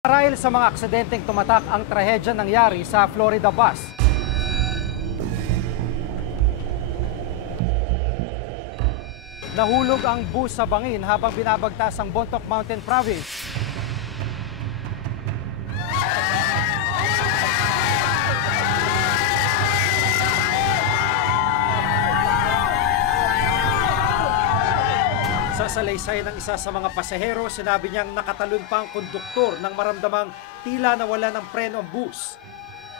Marahil sa mga aksidenteng tumatak ang trahedya nangyari sa Florida bus. Nahulog ang bus sa bangin habang binabagtas ang Bontoc Mountain Province. Sa salaysay ng isa sa mga pasahero, sinabi niyang nakatalon pa ang konduktor nang maramdamang tila nawala ng preno ang bus.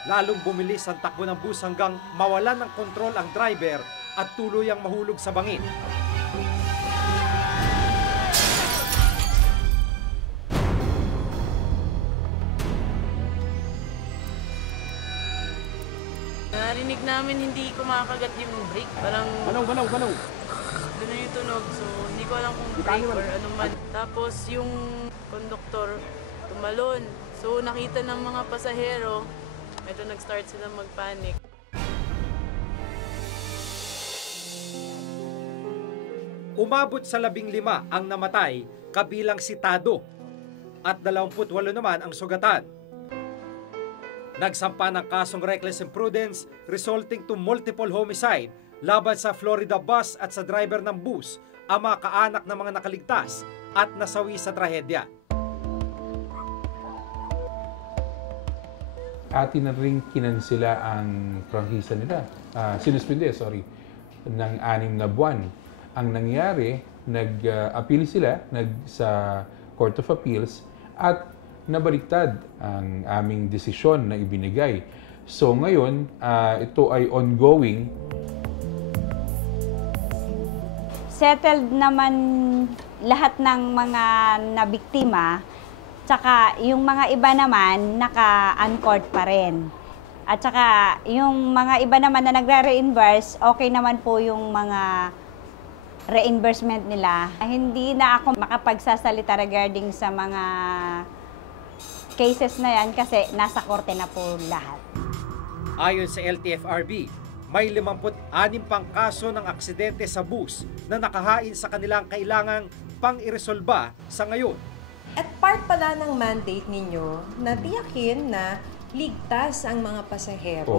Lalong bumilis ang takbo ng bus hanggang mawalan ng kontrol ang driver at tuluyang mahulog sa bangin. Narinig namin hindi kumakagat yung brake. Parang Balaw. gano'n yung tunog. So, hindi ko alam kung brake or ano man. Tapos yung konduktor tumalon. So, nakita ng mga pasahero, medyo nag-start sila mag-panic. Umabot sa 15 ang namatay, kabilang si Tado, at 28 naman ang sugatan. Nagsampa ng kasong reckless imprudence resulting to multiple homicide laban sa Florida bus at sa driver ng bus, ang mga kaanak ng mga nakaligtas at nasawi sa trahedya. Atin na rin kinansila ang prangkisa nila, sinuspinde, ng 6 na buwan. Ang nangyari, nag-appeal sila sa Court of Appeals at nabaliktad ang aming desisyon na ibinigay. So ngayon, ito ay ongoing. Settled naman lahat ng mga nabiktima, tsaka yung mga iba naman naka-uncourt pa rin. At tsaka yung mga iba naman na nagre-reimburse, okay naman po yung mga reimbursement nila. Hindi na ako makapagsasalita regarding sa mga cases na yan kasi nasa korte na po lahat. Ayon sa LTFRB, may 56 pang kaso ng aksidente sa bus na nakahain sa kanilang kailangang pang-iresolba sa ngayon. At part pala ng mandate ninyo na tiyakin na ligtas ang mga pasahero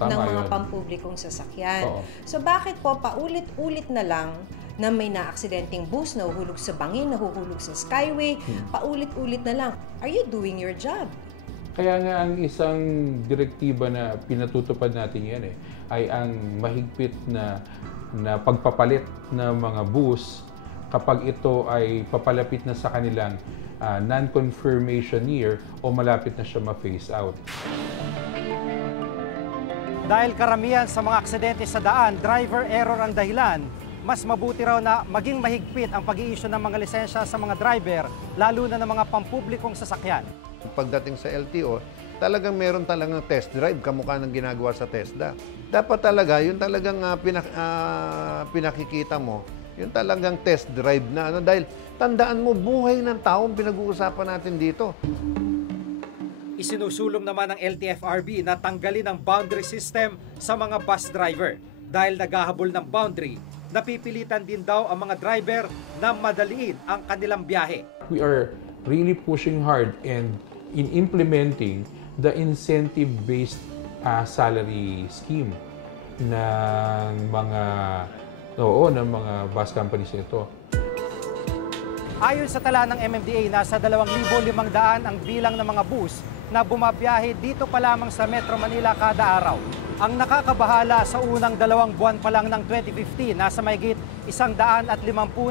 ng mga pampublikong sasakyan. So bakit po paulit-ulit na lang na may na-aksidenteng bus, nahuhulog sa bangin, nahuhulog sa skyway, paulit-ulit na lang? Are you doing your job? Kaya nga ang isang direktiba na pinatutupad natin yan ay ang mahigpit na pagpapalit ng mga bus kapag ito ay papalapit na sa kanilang non-confirmation year o malapit na siya ma-phase out. Dahil karamihan sa mga aksidente sa daan, driver error ang dahilan, mas mabuti raw na maging mahigpit ang pag-i-issue ng mga lisensya sa mga driver, lalo na ng mga pampublikong sasakyan. Pagdating sa LTO, talagang meron talagang test drive, kamukha ng ginagawa sa TESDA. Dapat talaga, yung talagang pinakikita mo, yung talagang test drive na. Dahil tandaan mo, buhay ng taong pinag-uusapan natin dito. Isinusulong naman ng LTFRB na tanggalin ang boundary system sa mga bus driver. Dahil naghahabol ng boundary, napipilitan din daw ang mga driver na madaliin ang kanilang biyahe. We are really pushing hard and in implementing the incentive-based salary scheme ng mga bus companies ito. Ayon sa tala ng MMDA, nasa 2,500 ang bilang ng mga bus na bumabiyahe dito pa lamang sa Metro Manila kada araw. Ang nakakabahala sa unang 2 buwan pa lang ng 2015, nasa mahigit 150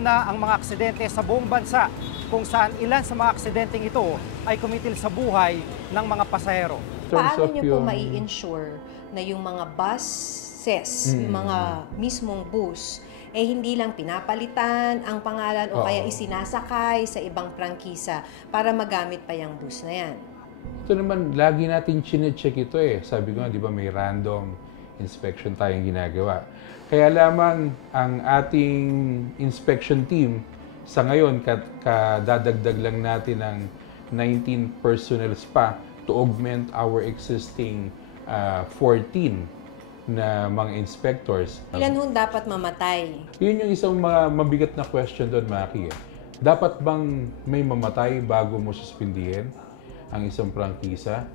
na ang mga aksidente sa buong bansa, kung saan ilan sa mga aksidenteng ito ay kumitil sa buhay ng mga pasahero. Paano niyo po mai-ensure na yung mga buses, yung mga mismong bus, hindi lang pinapalitan ang pangalan o kaya isinasakay sa ibang prangkisa para magamit pa yung bus na yan? Ito naman, lagi natin chine-check ito Sabi ko nga, di ba may random inspection tayong ginagawa. Kaya lamang ang ating inspection team, sa ngayon, kadadagdag lang natin ng 19 personnel pa to augment our existing 14 na mga inspectors. Ilan hong dapat mamatay? Yun yung isang mabigat na question doon, Maki. Dapat bang may mamatay bago mo suspindihin? ang isang prangkisa?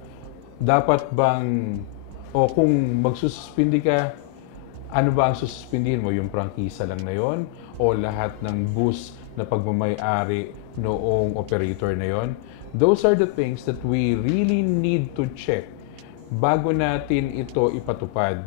Dapat bang, o kung magsususpindi ka, ano ba ang sususpindihin mo? Yung prangkisa lang na yon o lahat ng bus na pagmamay-ari noong operator na yon? Those are the things that we really need to check bago natin ito ipatupad.